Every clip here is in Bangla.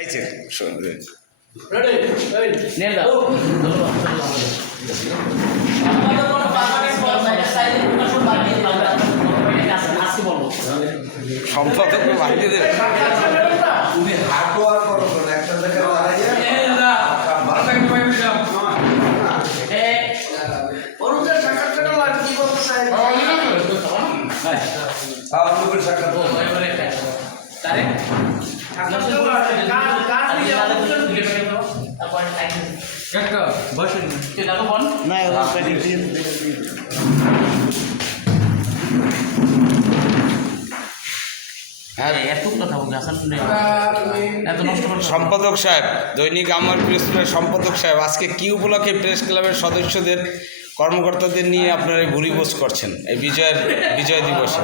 আইছে শুনবে সম্পাদক বাদ দিয়ে দেবে তুমি হাঁটো আর করো না একটা জায়গায় সম্পাদক সাহেব, দৈনিক আমার প্রেস ক্লাবের সম্পাদক সাহেব, আজকে কি উপলক্ষে প্রেস ক্লাবের সদস্যদের কর্মকর্তাদের নিয়ে আপনারা এই ভুরিভোজ করছেন এই বিজয় দিবসে?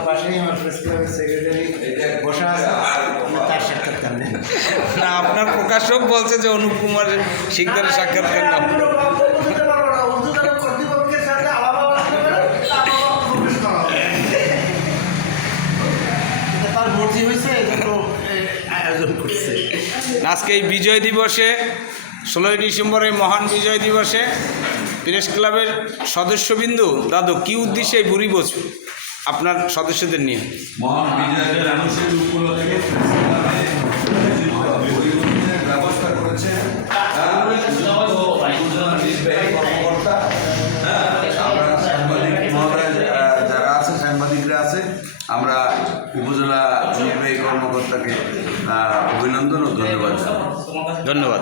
না, আপনার প্রকাশক বলছে যে অনুপ কুমার শিকদারের সাক্ষাৎকার না। আজকে এই বিজয় দিবসে 16ই ডিসেম্বর এই মহান বিজয় দিবসে প্রেস ক্লাবের সদস্যবিন্দু দাদু কি উদ্দেশ্যে এই ভুরিভোজ আপনার সদস্যদের নিয়ে? মহান বিজয়ের আনুষ্ঠানিক উপলক্ষে ব্যবস্থা করেছে কর্মকর্তা, আমরা সাংবাদিক মহোদয় যারা আছে, সাংবাদিকরা আছে, আমরা উপজেলা নির্বাহী কর্মকর্তাকে অভিনন্দন ও ধন্যবাদ জানাই। ধন্যবাদ।